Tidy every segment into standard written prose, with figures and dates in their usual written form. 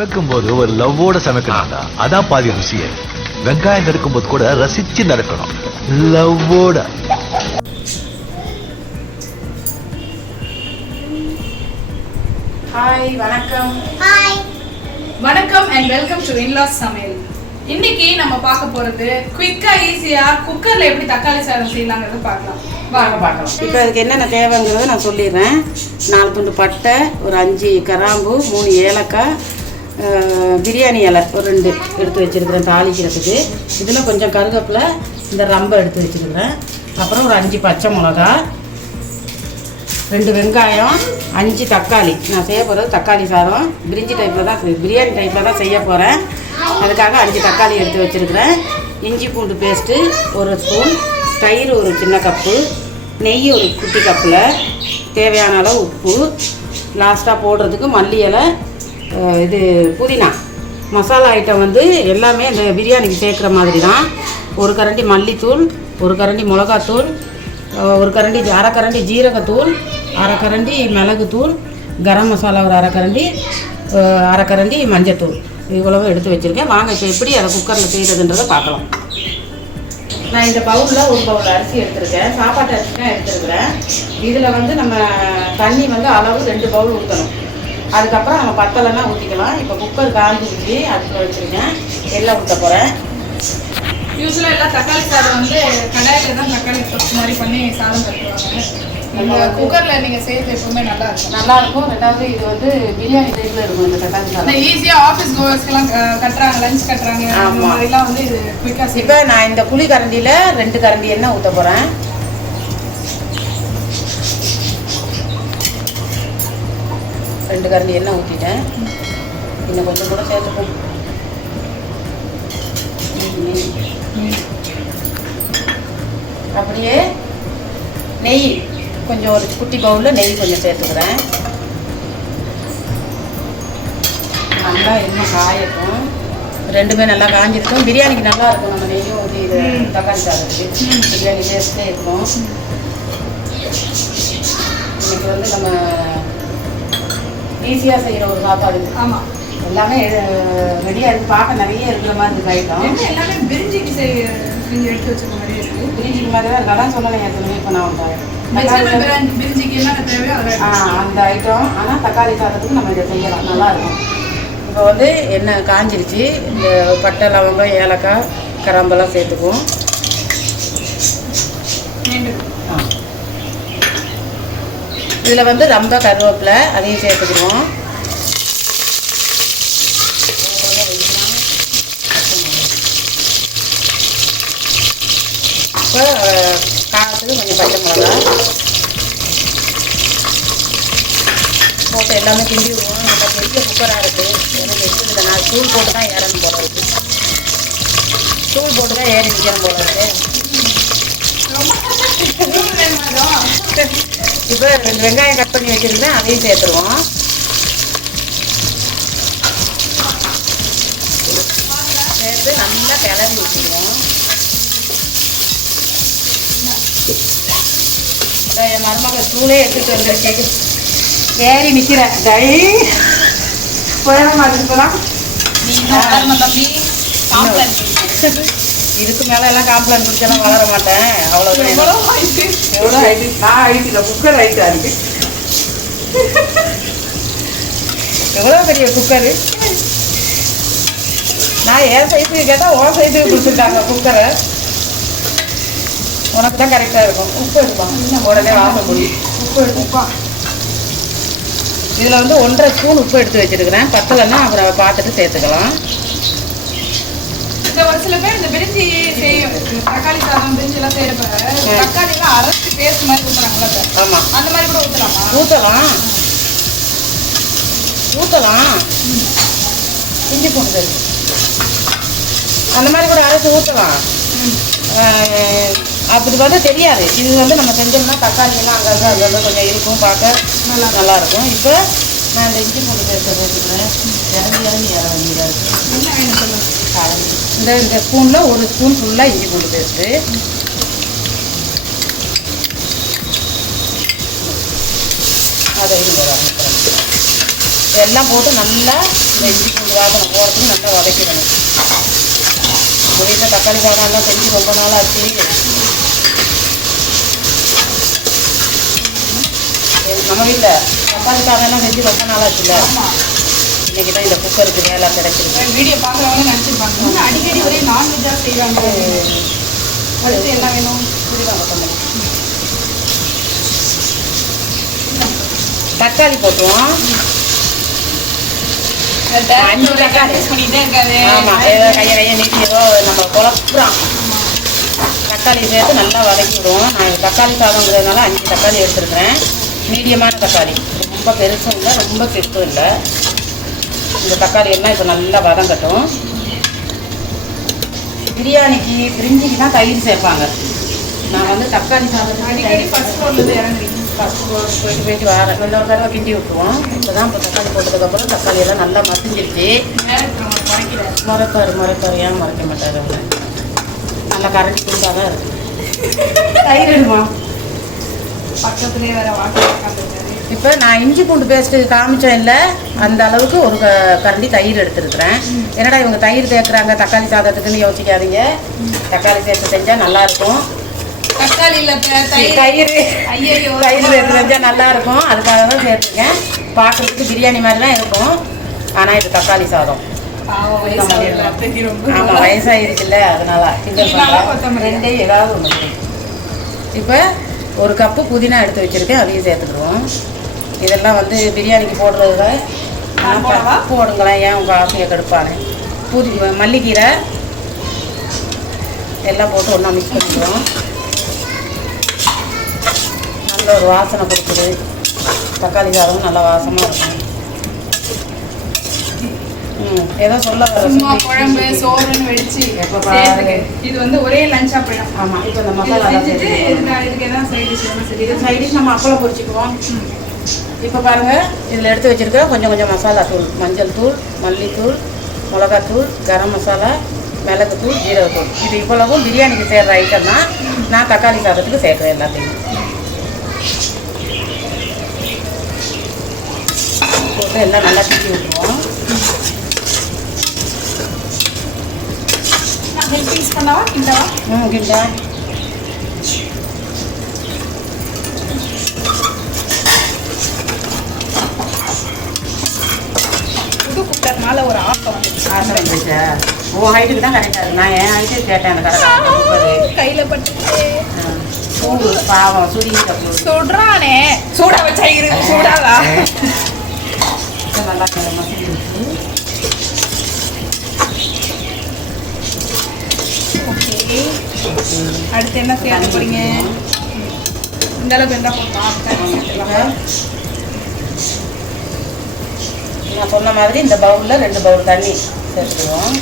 சமைக்கும் போது ஒரு லவ்வோட சமைக்கணும்டா, அதான் பாதி ருசியே. வெங்காயம் நறுக்கும் போது கூட ரசிச்சு நறுக்கணும், லவ்வோட. ஹாய், வணக்கம். ஹாய், வணக்கம் அண்ட் வெல்கம் டு இன்லாஸ் சமையல். இன்னைக்கு நம்ம பார்க்க போறது குயிக்கா ஈஸியா குக்கர்ல எப்படி தக்காளி சாதம் செய்யலாங்கிறத பார்க்கலாம். வாங்க பார்க்கலாம். இப்போ அதுக்கு என்னென்ன தேவைங்கிறத நான் சொல்லிடுறேன். 4 துண்டு பட்டை, ஒரு 5 கிராம்பு, 3 ஏலக்காய், பிரியாணி இலை ஒரு 2 எடுத்து வச்சுருக்கிறேன் தாளிக்கிறதுக்கு. இதில் கொஞ்சம் கருவேப்பிலை, இந்த ரம்பை எடுத்து வச்சுருக்கிறேன். அப்புறம் ஒரு 5 பச்சை மிளகா, 2 வெங்காயம், 5 தக்காளி. நான் செய்ய போகிறது தக்காளி சாதம் பிரியாணி டைப்பில் தான் செய்ய போகிறேன். அதுக்காக 5 தக்காளி எடுத்து வச்சுருக்கிறேன். இஞ்சி பூண்டு பேஸ்ட்டு 1 ஸ்பூன், தயிர் ஒரு சின்ன கப்பு, நெய் ஒரு குட்டி கப்பில், தேவையான அளவு உப்பு, லாஸ்ட்டாக போடுறதுக்கு மல்லி இலை, இது புதினா. மசாலா ஐட்டம் வந்து எல்லாமே இந்த பிரியாணிக்கு சேர்க்குற மாதிரி தான். 1 கரண்டி மல்லித்தூள், 1 கரண்டி மிளகாத்தூள், 1 கரண்டி அரை கரண்டி ஜீரகத்தூள், அரை கரண்டி மிளகுத்தூள், கரம் மசாலா ஒரு அரை கரண்டி மஞ்சத்தூள். இவ்வளவு எடுத்து வச்சுருக்கேன். வாங்க இப்போ எப்படி அதை குக்கரில் செய்கிறதுன்றதை பார்க்கலாம். நான் இந்த பவுலில் 1 பவுல் அரிசி எடுத்துருக்கேன். சாப்பாட்டு அரிசி தான் எடுத்துருக்கிறேன். இதில் வந்து நம்ம தண்ணி வந்து அளவு 2 பவுல் ஊற்றணும். அதுக்கப்புறம் நம்ம பத்தலைன்னா ஊற்றிக்கலாம். இப்போ குக்கர் காஞ்சிச்சு, அடுப்பில் வச்சுருக்கேன். எல்லாம் ஊற்ற போகிறேன். யூஸ்வலாக எல்லாம் தக்காளி சாதம் வந்து கடாயில தான் தக்காளி தொக்கு மாதிரி பண்ணி சாதம் கட்டுவாங்க. நம்ம குக்கரில் நீங்கள் செய்யறது எப்பவுமே நல்லா இருக்கும். நல்லாயிருக்கும். 2வது இது வந்து பிரியாணி டைப்பில் இருக்கும் இந்த தக்காளி சாதம். ஈஸியாக ஆஃபீஸ் கோவர்ஸ்க்கெல்லாம் கட்டுறாங்க, லஞ்ச் கட்டுறாங்க, அந்த மாதிரிலாம் வந்து இது குயிக்காக. இப்போ நான் இந்த புளி கரண்டியில் 2 கரண்டி எண்ணெய் ஊற்ற போகிறேன். 2 கரண்டி எண்ணெய் ஊற்றிட்டேன். இன்னும் கொஞ்சம் கூட சேர்த்துப்போம். அப்படியே நெய் கொஞ்சம் ஒரு குட்டி பவுலில் நெய் கொஞ்சம் சேர்த்துக்கிறேன். நல்லா இன்னும் காயட்டும். 2மே நல்லா காஞ்சிருக்கும். பிரியாணிக்கு நல்லா இருக்கும். நம்ம நெய்யும் ஊற்றி இது தக்காளி சாதத்துக்கு பிரியாணி டேஸ்ட்டே இருக்கும். இன்னைக்கு வந்து நம்ம ஈஸியாக செய்கிற ஒரு சாப்பாடு. ஆமாம், எல்லாமே ரெடியாக இருக்குது. பார்க்க நிறைய இருக்கிற மாதிரி இருக்கு ஐட்டம். எல்லாமே பிரிஞ்சிக்கு நீங்கள் எடுத்து வச்சுக்க மாதிரி இருக்குது. பிரிஞ்சிக்கு மாதிரி தான் நல்லா சொல்லலை. எத்தனை இப்போ நான் பிரிஞ்சிக்கு என்னென்ன தேவையோ அந்த ஐட்டம். ஆனால் தக்காளி சாதத்துக்கு நம்ம இதை செய்யலாம், நல்லாயிருக்கும். இப்போ வந்து எண்ணெய் காஞ்சிருச்சு. இந்த பட்டை, லவங்கம், ஏலக்காய், கிராம்பெல்லாம் சேர்த்துக்குவோம். இதில் வந்து ரொம்ப கருவேப்பிலை அதையும் சேர்த்துக்குவோம். இப்போ காரத்துக்கு கொஞ்சம் பச்சை மிளகா போட்டு எல்லாமே கிண்டி விடுவோம். நம்ம பெரிய குக்கராக இருக்குது. எனக்கு எடுத்துக்கிட்ட நான் தூள் போட்டு தான் ஏறணும் போல இருக்குது. தூள் போட்டு தான் ஏறி நிற்கணும் போல இருக்குது. இப்போ 2 வெங்காயம் கட் பண்ணி வச்சுருந்தேன், அதையும் சேர்த்துருவோம். சேர்த்து நல்லா கிளறி வச்சுருவோம். என் மருமகள் தூளே எடுத்துகிட்டு வந்துருக்கேன். ஏறி நிற்கிறேன். போயிட மாட்டேன். இதுக்கு மேலே எல்லாம் காம்ப்ளான் குடிச்செல்லாம் வளர மாட்டேன். அவ்வளோதான். எவ்வளோ ஹைட்டு? நான் ஹைட்டு இல்லை, குக்கர் ஹைட்டாக இருக்கு. எவ்வளோ பெரிய குக்கரு! நான் என் சைஸுக்கு கேட்டால் உன் சைஸுக்கு கொடுத்துருக்காங்க குக்கரை. உனக்கு தான் கரெக்டாக இருக்கும். உப்பு எடுப்பான், இன்னும் உடனே வாசம் முடியும். உப்பு எடுப்பான். இதில் வந்து 1.5 ஸ்பூன் உப்பு எடுத்து வச்சுருக்கிறேன். பத்தலைன்னா அப்புறம் பார்த்துட்டு சேர்த்துக்கலாம். ஒரு சில பேர் இந்த பிரிஞ்சி செய்யும், தக்காளி சாதம் பிரிஞ்சிலாம் செய்யறப்ப தக்காளிலாம் அரைச்சி பேஸ்ட் மாதிரி ஊற்றுறாங்களா? ஆமாம், அந்த மாதிரி கூட ஊற்றலாமா? ஊற்றலாம். இஞ்சி பூண்டு அந்த மாதிரி கூட அரைச்சி ஊற்றலாம். அப்படி பார்த்தா தெரியாது. இது வந்து நம்ம செஞ்சோம்னா தக்காளியெல்லாம் அங்கங்கே கொஞ்சம் இருக்கும், பார்க்க நல்லாயிருக்கும். இப்போ நான் இந்த இஞ்சி பூண்டு பேஸ்ட்டை போட்டுக்கிறேன். இறங்கி ஏற வேண்டியதாக இருக்குது. இந்த ஸ்பூனில் 1 ஸ்பூன் ஃபுல்லாக இஞ்சி பூண்டு பேஸ்ட்டு. அதையும் போட ஆரம்பிக்கிறேன். இதெல்லாம் போட்டு நல்லா இஞ்சி பூண்டு வாசனை போகிறதுக்கு நல்லா வதக்கிடணும். உங்கள் வீட்டில் தக்காளி சாதம்லாம் செஞ்சு ரொம்ப நாள் ஆச்சு. நம்ம வீட்டில் தக்காளி சாதம்லாம் செஞ்சு ரொம்ப நாள் ஆச்சுல்ல. இன்னைக்கு தான் இந்த குக்கருக்கு வேலை கிடைச்சிருக்கு. வீடியோ பார்க்குறவங்க நினச்சிருப்பாங்க அடிக்கடி ஒரே நான்வெஜ்ஜாக செய்வாங்க. அடுத்து என்ன வேணும்? புரியுவாங்க. தக்காளி போட்டுருவோம். 5 தக்காளி பண்ணிட்டே இருக்காது. ஆமாம், ஏதோ கையை நீட்டி ஏதோ நம்ம குழப்புறோம். தக்காளி சேர்த்து நல்லா வதக்கி விடுவோம். நான் தக்காளி சாதங்கிறதுனால 5 தக்காளி எடுத்துருக்கிறேன். மீடியமான தக்காளி, ரொம்ப பெருசும் இல்லை ரொம்ப கெட்டும் இல்லை. இந்த தக்காளி எல்லாம் இப்போ நல்லா வதங்கட்டும். பிரியாணிக்கு பிரிஞ்சிக்கு தான் தயிர் சேர்ப்பாங்க. நான் வந்து தக்காளி சாதம் அடிக்கடி ஃபர்ஸ்ட் ஃப்ளோர்லேருந்து இறங்குறீங்க. போயிட்டு வரேன். இன்னொரு தடவை கிண்டி விட்டுருவோம். இப்போ தான் இப்போ தக்காளி போட்டதுக்கப்புறம் தக்காளி எல்லாம் நல்லா மசிஞ்சிருச்சு. மறைப்பாரு ஏன் மறைக்க மாட்டார் அவர். நல்லா கரண்டி துண்டாக தான் இருக்குது. தயிர் எடுமா பக்கத்துலேயே வேற வாட்டர். இப்போ நான் இஞ்சி பூண்டு பேஸ்ட்டு காமிச்சேன் இல்லை, அந்த அளவுக்கு ஒரு கரண்டி தயிர் எடுத்துருக்குறேன். என்னடா இவங்க தயிர் சேர்க்குறாங்க தக்காளி சாதத்துக்குன்னு யோசிக்காதீங்க. தக்காளி சேர்த்து செஞ்சால் நல்லாயிருக்கும். தக்காளி இல்லை தயிர் தயிர் சேர்த்து செஞ்சால் நல்லாயிருக்கும். அதுக்காக தான் சேர்த்துருக்கேன். பார்க்குறதுக்கு பிரியாணி மாதிரி தான் இருக்கும், ஆனால் இது தக்காளி சாதம். ஆமாம், வயசாகிருக்குல்ல, அதனால ரெண்டே ஏதாவது ஒன்று. இப்போ 1 கப்பு புதினா எடுத்து வச்சுருக்கேன், அதையும் சேர்த்துக்கிடுவோம். இதெல்லாம் வந்து பிரியாணிக்கு போடுறதுல போடுங்களேன், ஏன் உங்கள் ஆசையை கெடுப்பானே. மல்லிக்கீரை எல்லாம் போட்டு ஒன்றா மிக்ஸ் பண்ணிக்கிறோம். நல்ல ஒரு வாசனை கொடுக்குது. தக்காளி சாதமும் நல்லா வாசமாக இருக்கும். ஏதோ சொல்ல சும்மா குழம்பு சோறுன்னு வெடிச்சு இது வந்து ஒரே லஞ்சா போயிடும். ஆமாம், இப்போ இந்த மசாலா இதுக்கு எதாவது சைட் டிஷ் சரி. இது சைட் டிஷ் நம்ம அப்பளம் பொரிச்சுக்குவோம். இப்போ பாருங்கள், இதில் எடுத்து வச்சுருக்க கொஞ்சம் கொஞ்சம் மசாலா தூள், மஞ்சள் தூள், மல்லித்தூள், மிளகாத்தூள், கரம் மசாலா, மிளகுத்தூள், ஜீரகத்தூள். இது இவ்வளவும் பிரியாணிக்கு சேர்கிற ஐட்டம் தான். நான் தக்காளி சாதத்துக்கு சேர்க்குறேன் எல்லாத்தையும். போட்டு எல்லாம் நல்லா கிண்டி விட்டுருவோம். பீஸ் பண்ணவா கிண்டவா? கிண்டா. புது குக்கர்னால ஒரு ஆசை வந்துச்சா? உன் ஹைட்டுக்கு தான் கரெக்டாக இருக்கு. நான் என் ஹைட்டு கேட்டேன். அந்த கரெக்டாக கையில் பட்டு சூடு பாவம் சுடி சுடுறானே. சூடா வச்சா இருக்கு சூடாதா? நல்லா மசிச்சு அடுத்து என்ன செய்ய போறீங்க? இந்த அளவுக்கு இருந்தா போதும். நான் சொன்ன மாதிரி இந்த பவுலில் 2 பவுல் தண்ணி சேர்த்துக்குவோம்.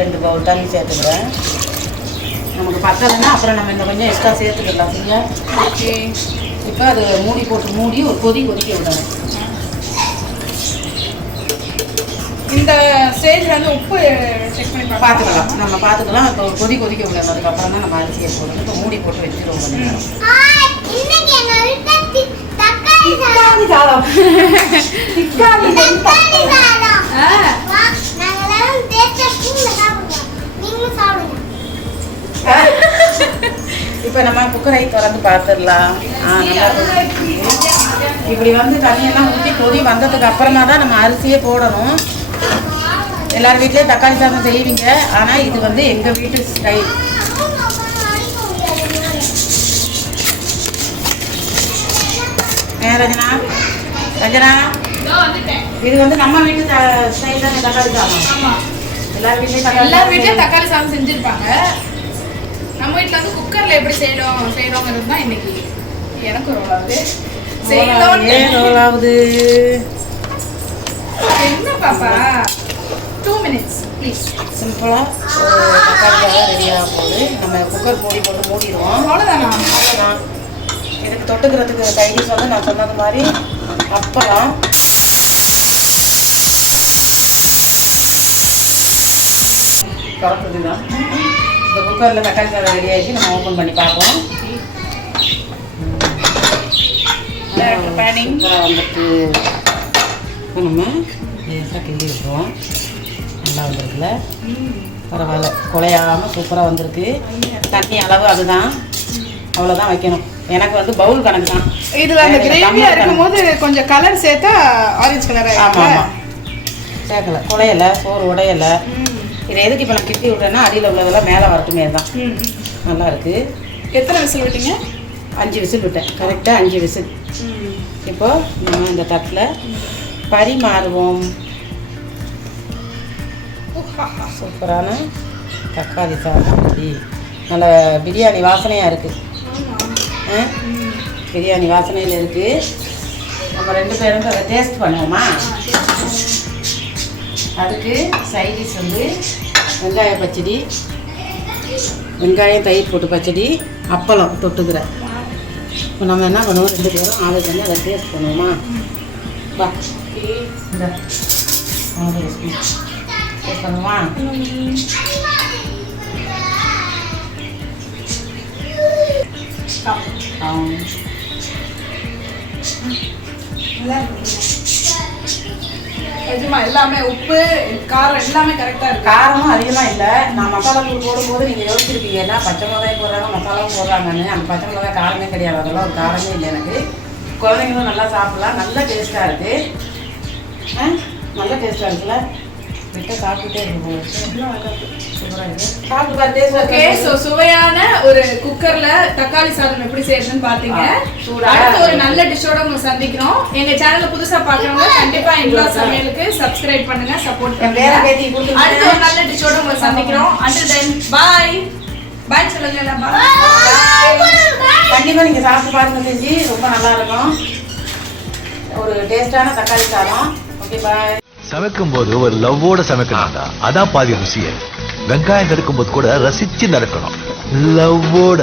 ரெண்டு பவுல் தண்ணி சேர்த்துக்கிறேன். நமக்கு பத்தலைன்னா அப்புறம் நம்ம இன்னும் கொஞ்சம் எக்ஸ்ட்ரா சேர்த்துக்கலாம். சரியா? ஓகே. இப்போ அது மூடி ஒரு கொதிக்க விடணும். இந்த ஸ்டேஜ் வந்து உப்பு செக் பண்ணி பார்த்துக்கலாம். நம்ம பார்த்துக்கலாம். இப்போ கொதிக்க விடணும். அதுக்கப்புறம் தான் நம்ம அரிசியை போடணும். இப்போ மூடி போட்டு வச்சுருவோம். இப்போ நம்ம குக்கரை திறந்து பார்த்துடலாம். நல்லா இப்படி வந்து தண்ணியெல்லாம் ஊற்றி கொதி வந்ததுக்கு அப்புறமா தான் நம்ம அரிசியே போடணும். எல்லார் வீட்லேயும் தக்காளி சாதம் செய்வீங்க, ஆனால் இது வந்து எங்கள் வீட்டு ஸ்டைல். ரஞ்சனா ரஞ்சனா இது வந்து நம்ம வீட்டு ஸ்டைல் தான் தக்காளி சாதம். எல்லார் வீட்லேயும் தக்காளி சாதம் செஞ்சுருப்பாங்க. நம்ம வீட்டில் வந்து குக்கரில் எப்படி செய்யறோங்கிறது தான் இன்னைக்கு எனக்கு ரோலாவது ரோலாவது. என்ன பாப்பா 2 minutes ப்ளீஸ். சிம்பிளாக தக்காளி சாதம் ரெடியாக போகுது. நம்ம குக்கர் போட்டு மூடிடுவோம். அவ்வளோதானா? இதுக்கு தொட்டுக்கிறதுக்கு சைடிஷ் வந்து நான் சொன்னது மாதிரி அப்பளம், கரெக்டு தான். இந்த குக்கரில் தக்காளி சாதம் ரெடி ஆகிடுச்சு. நம்ம ஓப்பன் பண்ணி பார்ப்போம். பேனிங் சூப்பராக வந்துட்டு இப்போ நம்ம லேசாக கிண்டி விட்டுருவோம். நல்லா வந்திருக்குல்ல, பரவாயில்ல, குலையாமல் சூப்பராக வந்திருக்கு. தண்ணி அளவு அதுதான், அவ்வளோதான் வைக்கணும். எனக்கு வந்து பவுல் கணக்கு தான். இதுல அந்த கிரேவியா இருக்கும்போது கொஞ்சம் கலர் சேர்த்தா ஆரஞ்சு கலர் ஆமாம் ஆமாம் சேர்க்கலை, குலையலை, சோறு உடையலை. இதை எதுக்கு இப்போ நான் கிட்டி விட்றேன்னா அடியில் உள்ளதெல்லாம் மேலே வரட்டுமே தான். நல்லா இருக்குது. எத்தனை விசில் விட்டீங்க? 5 விசில் விட்டேன், கரெக்டாக 5 விசில். இப்போ நம்ம இந்த தட்டில் பரிமாறுவோம். சூப்பரான தக்காளி சாதம் ரெடி. நல்ல பிரியாணி வாசனையாக இருக்குது. பிரியாணி வாசனையில் இருக்குது. நம்ம 2 பேரும் அதை டேஸ்ட் பண்ணுவோமா? அதுக்கு சைடிஷ் வந்து வெங்காய பச்சடி, வெங்காயம் தயிர் போட்டு பச்சடி, அப்பளம் தொட்டுக்கிறேன். இப்போ நம்ம என்ன பண்ணுவோம், 2 பேரும் ஆளுக்கு வந்து அதை டேஸ்ட் பண்ணுவோமா? வா இந்த டேஸ்ட் பண்ணுவோமா? நிஜமா எல்லாமே உப்பு காரம் எல்லாமே கரெக்டா இருக்கு. காரமும் அதிகமாக இல்லை. நான் மசாலா தூள் போடும்போது நீங்கள் யோசிச்சிருப்பீங்க, ஏன்னா பச்சை மிளகாய் போடுறாங்க மசாலாவும் போடுறாங்கன்னு. அந்த பச்சை மிளகாய் காரமே கிடையாது, அதெல்லாம் ஒரு காரமே இல்லை எனக்கு. குழந்தைங்களும் நல்லா சாப்பிடலாம், நல்ல டேஸ்ட்டாக இருக்குது. நல்ல டேஸ்ட்டாக இருக்குல்ல, விட்டு சாப்பிட்டுட்டே இருக்கும். சூப்பராக இருக்குது, சாப்பிட்டு பார்த்து டேஸ்ட். ஓகே, ஸோ சுவையான ஒரு குக்கர்ல தக்காளி சாதம் எப்படி செய்யறதுன்னு பாத்தீங்க. அடுத்து ஒரு நல்ல டிஷ்ஷோட உங்களை சந்திக்கிறோம். எங்க சேனல்ல புதுசா பாக்குறவங்க கண்டிப்பா இன்லாஸ் சமையலுக்கு சப்ஸ்கிரைப் பண்ணுங்க, சப்போர்ட் பண்ணுங்க. அடுத்து ஒரு நல்ல டிஷ்ஷோட உங்களை சந்திக்கிறோம். until then bye bye சொல்லுங்க. கண்டிப்பாக நீங்கள் சாப்பிட்டு பாருங்க செஞ்சு, ரொம்ப நல்லா இருக்கும். ஒரு டேஸ்டான தக்காளி சாதம். Okay bye. சமைக்கும் போது ஒரு லவ்வோட சமைக்கணும்டா, அதான் பாதி ருசியே. வெங்காயம் நறுக்கும் போது கூட ரசிச்சு நறுக்கணும், லவ்வோட.